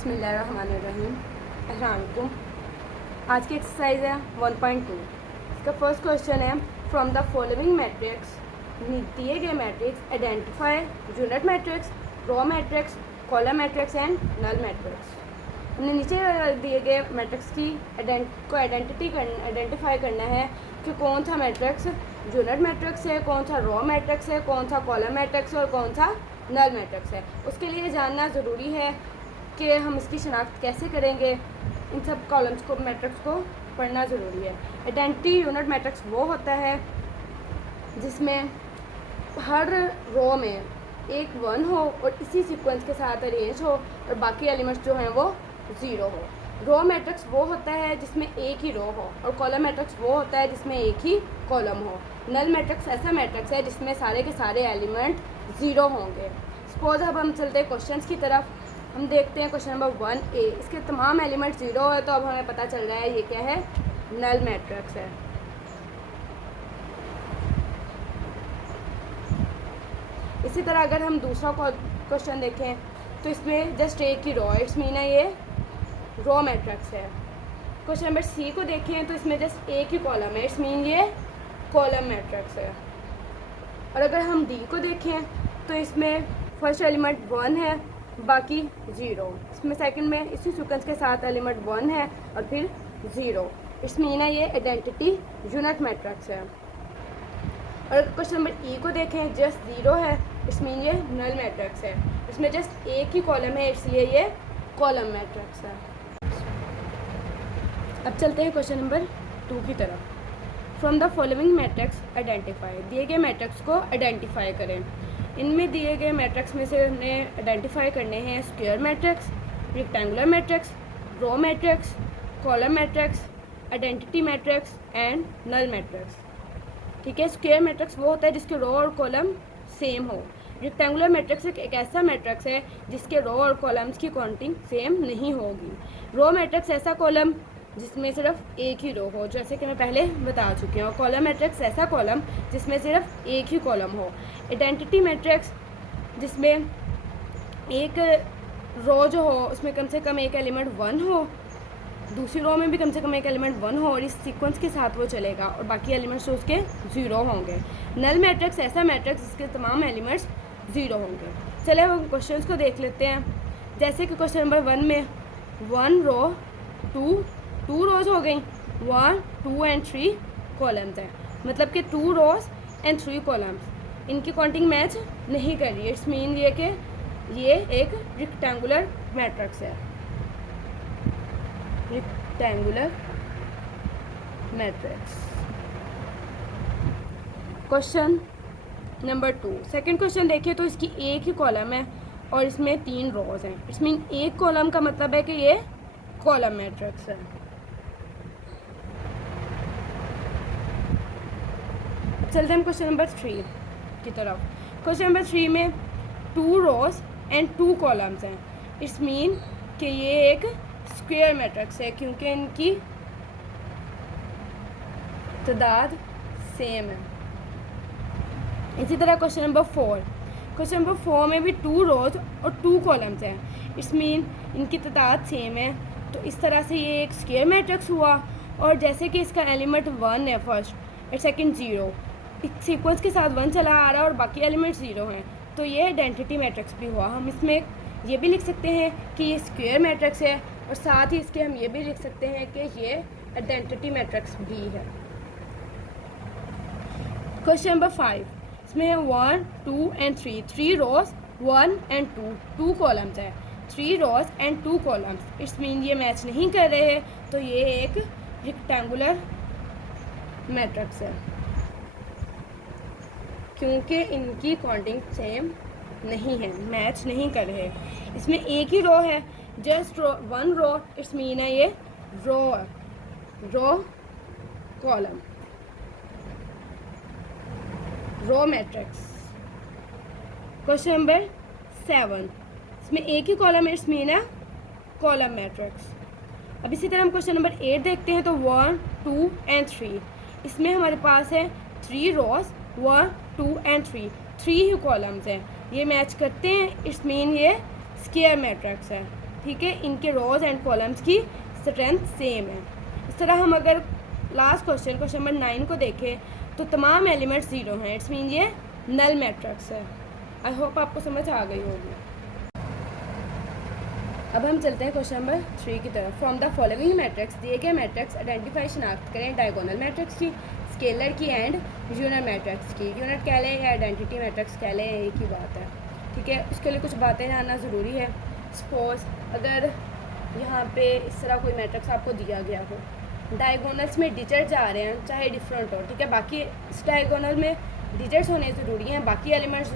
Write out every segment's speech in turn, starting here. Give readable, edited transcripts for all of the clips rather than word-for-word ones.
बिस्मिल्लाहिर्रहमानिर्रहीम। अस्सलामुअलैकुम। आज की एक्सरसाइज है 1.2। इसका फर्स्ट क्वेश्चन है फ्रॉम द फॉलोइंग मैट्रिक्स, दिए गए matrix identify unit matrix, row matrix, column matrix and null matrix. हमने नीचे दिए गए मैट्रिक्स की आइडेंटिफाई करना है कि कौन सा मैट्रिक्स यूनिट मैट्रिक्स है, कौन सा रो मैट्रिक्स है, कौन सा कॉलम मैट्रिक्स है और कौन सा नल मैट्रिक्स है। उसके लिए जानना ज़रूरी है कि हम इसकी शनाख्त कैसे करेंगे। इन सब कॉलम्स को, मैट्रिक्स को पढ़ना ज़रूरी है। आइडेंटिटी यूनिट मैट्रिक्स वो होता है जिसमें हर रो में एक 1 हो और इसी सीक्वेंस के साथ अरेंज हो और बाकी एलिमेंट्स जो हैं वो 0 हो। रो मैट्रिक्स वो होता है जिसमें एक ही रो हो और कॉलम मैट्रिक्स वो होता है जिसमें एक ही कॉलम हो। नल मैट्रिक्स ऐसा मैट्रिक्स है जिसमें सारे के सारे एलिमेंट 0 होंगे। सपोज अब हम चलते हैं क्वेश्चंस की तरफ। हम देखते हैं क्वेश्चन नंबर 1A। इसके तमाम एलिमेंट 0 है तो अब हमें पता चल रहा है ये क्या है, नल मैट्रिक्स है। इसी तरह अगर हम दूसरा क्वेश्चन देखें तो इसमें जस्ट एक ही रो है, इट्स मीन है ये रो मैट्रिक्स है। क्वेश्चन नंबर C को देखें तो इसमें जस्ट एक ही कॉलम है, इट्स मीन ये कॉलम मैट्रिक्स है। और अगर हम D को देखें तो इसमें फर्स्ट एलिमेंट 1 है, बाकी 0। इसमें सेकंड में इसी सीक्वेंस के साथ एलिमेंट 1 है और फिर 0, इट्स मीन है ये आइडेंटिटी यूनिट मैट्रिक्स है। और क्वेश्चन नंबर E को देखें, जस्ट 0 है, इट्स मीन ये नल मैट्रिक्स है। इसमें जस्ट एक ही कॉलम है, इसलिए ये कॉलम मैट्रिक्स है। अब चलते हैं क्वेश्चन नंबर 2 की तरफ। From the following matrix identify, दिए गए मैट्रिक्स को आइडेंटिफाई करें। इनमें दिए गए मैट्रिक्स में से हमने आइडेंटिफाई करने हैं square matrix, rectangular matrix, row matrix, column matrix, identity matrix and null matrix. ठीक है, स्क्वायर मैट्रिक्स वो होता है जिसके रो और कॉलम सेम हो। रेक्टेंगुलर मैट्रिक्स एक ऐसा मैट्रिक्स है जिसके रो और कॉलम्स की काउंटिंग सेम नहीं होगी। रो मैट्रिक्स ऐसा कॉलम जिसमें सिर्फ एक ही रो हो, जैसे कि मैं पहले बता चुकी हूँ। कॉलम मैट्रिक्स ऐसा कॉलम जिसमें सिर्फ एक ही कॉलम हो। आइडेंटिटी मैट्रिक्स जिसमें एक रो जो हो उसमें कम से कम एक एलिमेंट 1 हो, दूसरी रो में भी कम से कम एक एलिमेंट 1 हो और इस सीक्वेंस के साथ वो चलेगा और बाकी एलिमेंट्स तो उसके 0 होंगे। नल मैट्रिक्स ऐसा मैट्रिक्स जिसके तमाम एलिमेंट्स 0 होंगे। चले हम क्वेश्चंस को देख लेते हैं। जैसे कि क्वेश्चन नंबर 1 में 1 रो 2 रोज हो गई, 1 2 एंड 3 कॉलम्स हैं। मतलब कि 2 रोज एंड 3 कॉलम्स, इनकी काउंटिंग मैच नहीं कर रही है। इट्स मीन ये कि ये एक रेक्टेंगुलर मैट्रिक्स है, rectangular matrix. Question number 2, second question देखिए तो इसकी एक ही कॉलम है और इसमें 3 रोज हैं। इट्स मीन एक कॉलम का मतलब है कि ये कॉलम मैट्रिक्स है। चलते हैं क्वेश्चन नंबर 3 की तरफ। क्वेश्चन नंबर 3 में 2 रोज एंड 2 कॉलम्स हैं। इट्स मीन कि ये एक स्क्वायर मैट्रिक्स है क्योंकि इनकी तादाद सेम है। इसी तरह क्वेश्चन नंबर 4 में भी 2 रोज और 2 कॉलम्स हैं। इट्स मीन इनकी तादाद सेम है, तो इस तरह से ये एक स्क्वायर मैट्रिक्स हुआ। और जैसे कि इसका एलिमेंट 1 है फर्स्ट और सेकंड 0, इस सीक्वेंस के साथ 1 चला आ रहा है और बाकी एलिमेंट 0 हैं, तो ये आइडेंटिटी मैट्रिक्स भी हुआ। हम इसमें ये भी लिख सकते हैं कि ये स्क्वायर मैट्रिक्स है और साथ ही इसके हम ये भी लिख सकते हैं कि ये आइडेंटिटी मैट्रिक्स भी है। क्वेश्चन नंबर 5, इसमें 1 2 एंड 3 रोज 1 एंड 2 कॉलम्स है। 3 रोज एंड 2 कॉलम्स, इट्स मीन ये मैच नहीं कर रहे हैं, तो ये एक रेक्टेंगुलर मैट्रिक्स है क्योंकि इनकी काउंटिंग सेम नहीं है, मैच नहीं कर रहे। इसमें एक ही रो है, जस्ट 1 रो, इट्स मीन है ये row column, row matrix. Question number 7, इसमें एक ही कॉलम है, इट्स मीन है कॉलम मैट्रिक्स। अब इसी तरह हम क्वेश्चन नंबर 8 देखते हैं तो 1 2 एंड 3, इसमें हमारे पास है 3 रोज 1 2 एंड 3 ही कॉलम्स हैं, ये मैच करते हैं। इट्स मीन ये स्क्वायर मैट्रिक्स है। ठीक है, इनके रोज़ एंड कॉलम्स की स्ट्रेंथ सेम है। इस तरह हम अगर लास्ट क्वेश्चन नंबर 9 को देखें तो तमाम एलिमेंट्स 0 हैं, इट्स मीन ये नल मैट्रिक्स है। आई होप आपको समझ आ गई होगी। अब हम चलते हैं क्वेश्चन नंबर 3 की तरफ। फ्रॉम द फॉलोइंग मैट्रिक्स, दिए गए मैट्रिक्स आइडेंटिफाई शनाख्त करें डायगोनल मैट्रिक्स की, स्केलर की एंड यूनिट मैट्रिक्स की। यूनिट कह लें या आइडेंटिटी मैट्रिक्स कह लें, एक ही बात है, ठीक है। उसके लिए कुछ बातें जानना ज़रूरी है। सपोज अगर यहाँ पे इस तरह कोई मैट्रिक्स आपको दिया गया हो, डायगोनल्स में डिजिट जा रहे हैं, चाहे डिफरेंट हो, ठीक है, बाकी इस डायगोनल में डिजिट्स होने ज़रूरी हैं, बाकी एलिमेंट्स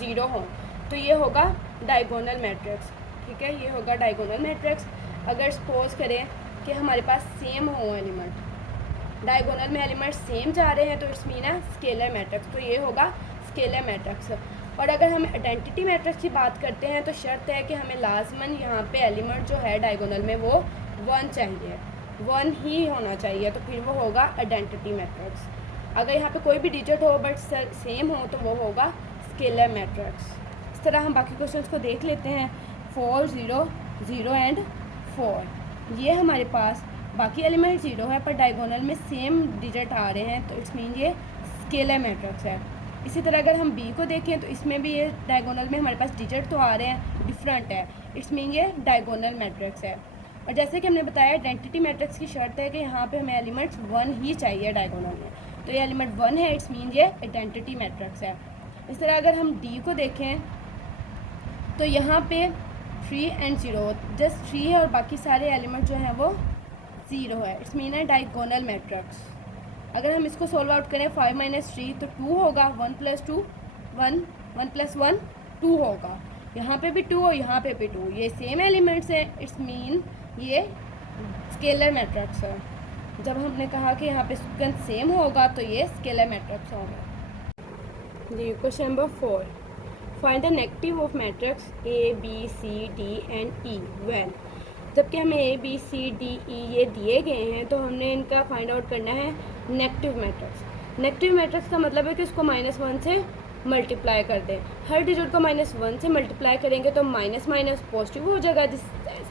0 हों, तो ये होगा डायगोनल मैट्रिक्स, ठीक है, ये होगा डायगोनल मैट्रिक्स। अगर सपोज करें कि हमारे पास सेम हो एलिमेंट, डायगोनल में एलिमेंट सेम जा रहे हैं, तो इट्स मीन है स्केलर मैट्रिक्स, तो ये होगा स्केलर मैट्रिक्स। और अगर हम आइडेंटिटी मैट्रिक्स की बात करते हैं तो शर्त है कि हमें लाजमन यहाँ पे एलिमेंट जो है डायगोनल में वो 1 चाहिए, 1 ही होना चाहिए, तो फिर वो होगा आइडेंटिटी मैट्रिक्स। अगर यहाँ पे कोई भी डिजिट हो बट सेम हो तो वो होगा स्केलर मैट्रिक्स। इस तरह हम बाकी क्वेश्चंस को देख लेते हैं। 4 0 0 एंड 4, ये हमारे पास बाकी एलिमेंट 0 है पर डायगोनल में सेम डिजिट आ रहे हैं, तो इट्स मीन ये स्केलर मैट्रिक्स है। इसी तरह अगर हम बी को देखें तो इसमें भी ये डायगोनल में हमारे पास डिजिट तो आ रहे हैं, डिफरेंट है, इट्स मीन ये डायगोनल मैट्रिक्स है। और जैसे कि हमने बताया आइडेंटिटी मैट्रिक्स की शर्त है कि यहाँ पे हमें एलिमेंट्स 1 ही चाहिए डायगोनल में, तो ये एलिमेंट 1 है, इट्स मीन ये आइडेंटिटी मैट्रिक्स है। इस तरह अगर हम डी को देखें तो यहाँ पे 3 एंड 0, जस्ट 3 है और बाकी सारे एलिमेंट जो हैं वो 0 है, इट्स मीन है डायगोनल मैट्रिक्स। अगर हम इसको सोल्व आउट करें 5 - 3 तो 2 होगा, 1 + 2 1, 1 + 1 2 होगा, यहाँ पे भी 2 और यहाँ पे भी 2, ये सेम एलिमेंट्स हैं, इट्स मीन ये स्केलर मैट्रिक्स है। जब हमने कहा कि यहाँ पे स्ट्रेंथ सेम होगा तो ये स्केलर मैट्रिक्स होगा। जी question number 4, find the negative of matrix A B C D and E when. जबकि हमें A B C D E ये दिए गए हैं तो हमने इनका फाइंड आउट करना है नेगेटिव मैट्रिक्स। नेगेटिव मैट्रिक्स का मतलब है कि इसको -1 से मल्टीप्लाई कर दें, हर डिजिट को -1 से मल्टीप्लाई करेंगे तो माइनस माइनस पॉजिटिव हो जाएगा जिस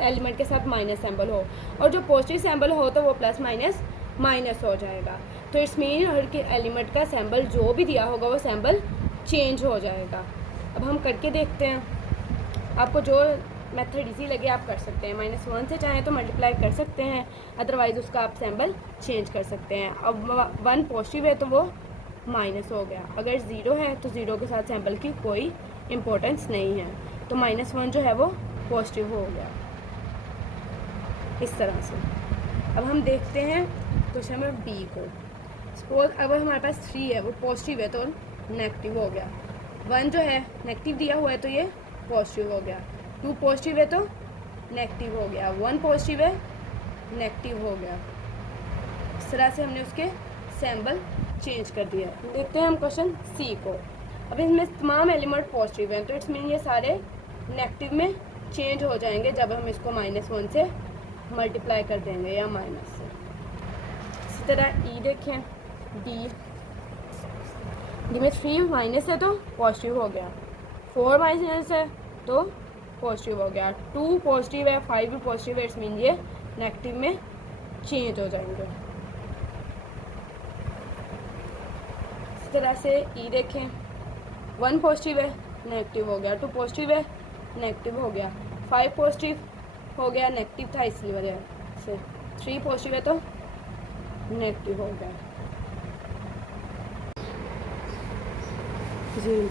एलिमेंट के साथ माइनस सिंबल हो, और जो पॉजिटिव सिंबल हो तो वो प्लस माइनस माइनस हो जाएगा। तो इट्स मीन हर के एलिमेंट का सिंबल जो भी दिया होगा वो सिंबल चेंज हो जाएगा। अब हम करके देखते हैं, आपको जो मेथड इजी लगे आप कर सकते हैं। -1 से चाहें तो मल्टीप्लाई कर सकते हैं, अदरवाइज़ उसका आप सिंबल चेंज कर सकते हैं। अब 1 पॉजिटिव है तो वो माइनस हो गया, अगर 0 है तो 0 के साथ सिंबल की कोई इम्पोर्टेंस नहीं है, तो -1 जो है वो पॉजिटिव हो गया, इस तरह से। अब हम देखते हैं क्वेश्चन नंबर बी को। सपोज अब हमारे पास 3 है, वो पॉजिटिव है तो नेगेटिव हो गया, 1 जो है नेगेटिव दिया हुआ है तो ये पॉजिटिव हो गया, 2 पॉजिटिव है तो नेगेटिव हो गया, 1 पॉजिटिव है नेगेटिव हो गया। इस तरह से हमने उसके सिंबल चेंज कर दिया। देखते हैं हम क्वेश्चन सी को। अब इसमें तमाम एलिमेंट पॉजिटिव हैं तो इट्स मीन ये सारे नेगेटिव में चेंज हो जाएंगे जब हम इसको -1 से मल्टीप्लाई कर देंगे या माइनस से। इसी तरह ई देखें, डी में 3 माइनस है तो पॉजिटिव हो गया, 4 माइनस है तो पॉजिटिव हो गया, 2 पॉजिटिव है, 5 भी पॉजिटिव है, इट्स मीन ये नेगेटिव में चेंज हो जाएंगे। इस तरह से ई देखें, 1 पॉजिटिव है नेगेटिव हो गया, 2 पॉजिटिव है नेगेटिव हो गया, 5 पॉजिटिव हो गया, नेगेटिव था इसलिए वजह से, 3 पॉजिटिव है तो नेगेटिव हो गया। जी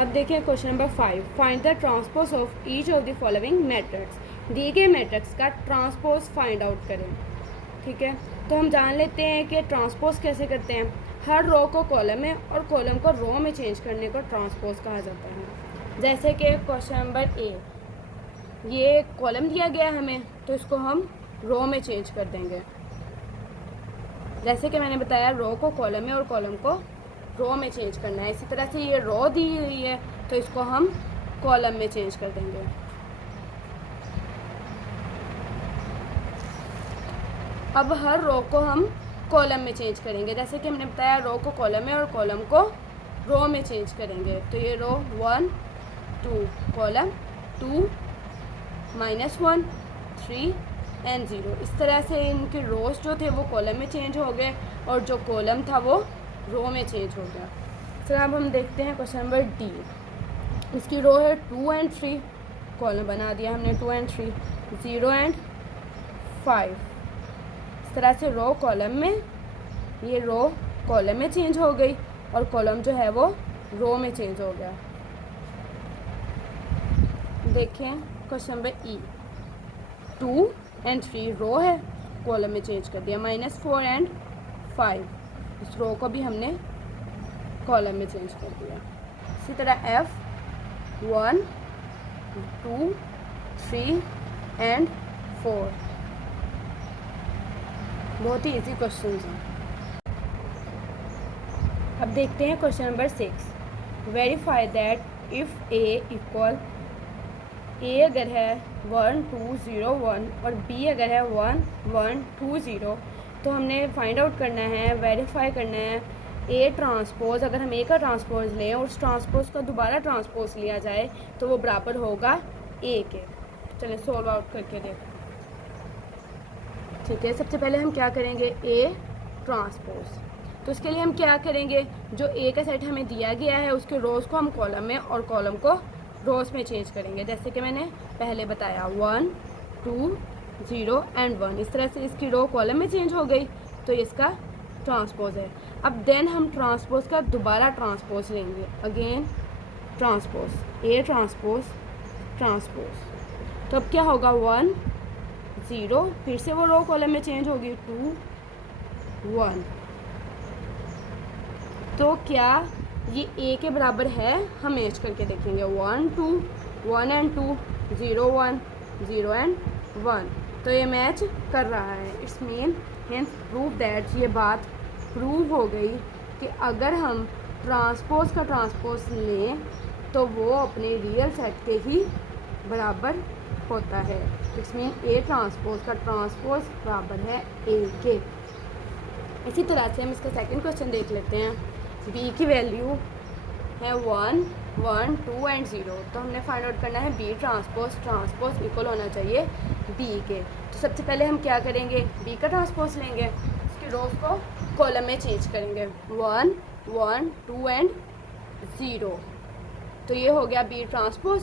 अब देखिए question number 5, find the transpose of each of the following matrix. दिए गए मैट्रिक्स का ट्रांसपोज फाइंड आउट करें, ठीक है। तो हम जान लेते हैं कि ट्रांसपोज कैसे करते हैं। हर रो को कॉलम में और कॉलम को रो में चेंज करने को ट्रांसपोज कहा जाता है। जैसे कि क्वेश्चन नंबर ए, ये कॉलम दिया गया है हमें तो इसको हम रो में चेंज कर देंगे। जैसे कि मैंने बताया रो को कॉलम में और कॉलम को रो में चेंज करना है। इसी तरह से ये रो दी हुई है तो इसको हम कॉलम में चेंज कर देंगे। अब हर रो को हम कॉलम में चेंज करेंगे। जैसे कि हमने बताया रो को कॉलम में और कॉलम को रो में चेंज करेंगे। तो ये रो 1 2 कॉलम 2 -1 3 एंड 0। इस तरह से इनके रोज जो थे वो कॉलम में चेंज हो गए और जो कॉलम था वो रो में चेंज हो गया। फिर अब हम देखते हैं क्वेश्चन नंबर डी। इसकी रो है 2 एंड 3, कॉलम बना दिया हमने 2 एंड 3, 0 एंड 5। इस तरह से रो कॉलम में, ये रो कॉलम में चेंज हो गई और कॉलम जो है वो रो में चेंज हो गया। देखें क्वेश्चन नंबर ई, 2 एंड 3 रो है, कॉलम में चेंज कर दिया, -4 एंड 5, इस रो को भी हमने कॉलम में चेंज कर दिया। इसी तरह एफ 1 2 3 एंड 4, बहुत ही इजी क्वेश्चन हैं। अब देखते हैं question number 6, verify that if A equal, A अगर है 1 2 0 1 और बी अगर है 1 1 2 0, तो हमने फाइंड आउट करना है, वेरीफाई करना है ए ट्रांसपोज, अगर हम ए का ट्रांसपोज लें और उस ट्रांसपोज का दोबारा ट्रांसपोज लिया जाए तो वो बराबर होगा ए के। चलिए सॉल्व आउट करके देखें। ठीक है, सबसे पहले हम क्या करेंगे, ए ट्रांसपोज। तो इसके लिए हम क्या करेंगे, जो ए का सेट हमें दिया गया है उसके रोज़ को हम कॉलम में और कॉलम को रोज़ में चेंज करेंगे, जैसे कि मैंने पहले बताया 1 2 0 एंड 1। इस तरह से इसकी रो कॉलम में चेंज हो गई तो इसका ट्रांसपोज है। अब देन हम ट्रांसपोज का दोबारा ट्रांसपोज लेंगे, again transpose, A transpose transpose. तो अब क्या होगा 1 0, फिर से वो रो कॉलम में चेंज होगी 2 1। तो क्या ये ए के बराबर है, हम मैच करके देखेंगे, 1 2 1 एंड 2 0 1 0 एंड 1, तो ये मैच कर रहा है। It's mean hence prove that, ये बात प्रूव हो गई कि अगर हम ट्रांसपोज का ट्रांसपोज लें तो वो अपने रियल सेट के ही बराबर होता है। इट्स मीन ए ट्रांसपोज का ट्रांसपोज बराबर है ए के। इसी तरह से हम इसका सेकंड क्वेश्चन देख लेते हैं। बी की वैल्यू है 1 1 2 एंड 0, तो हमने फाइंड आउट करना है बी ट्रांसपोज इक्वल होना चाहिए बी के। तो सबसे पहले हम क्या करेंगे, बी का ट्रांसपोज लेंगे, उसकी रोज को कॉलम में चेंज करेंगे 1 1 2 एंड 0, तो ये हो गया बी ट्रांसपोज।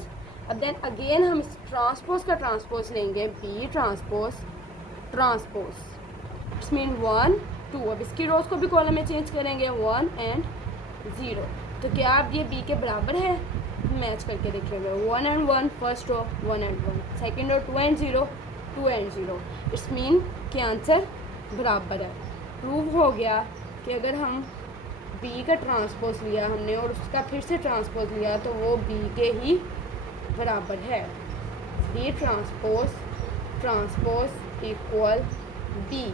अब देन अगेन हम इस ट्रांसपोज का ट्रांसपोज लेंगे, बी ट्रांसपोज इट्स मीन 1 2। अब इसकी रोज को भी कॉलम में चेंज करेंगे 1 एंड 0, तो क्या अब ये बी के बराबर है, मैच करके देखेंगे 1 and 1 first row 1 and 1, second row 2 and 0 2 and 0। It's mean कि आंसर बराबर है। प्रूव हो गया कि अगर हम बी का ट्रांसपोज लिया हमने और उसका फिर से ट्रांसपोज लिया तो वो बी के ही बराबर है। B transpose equal B.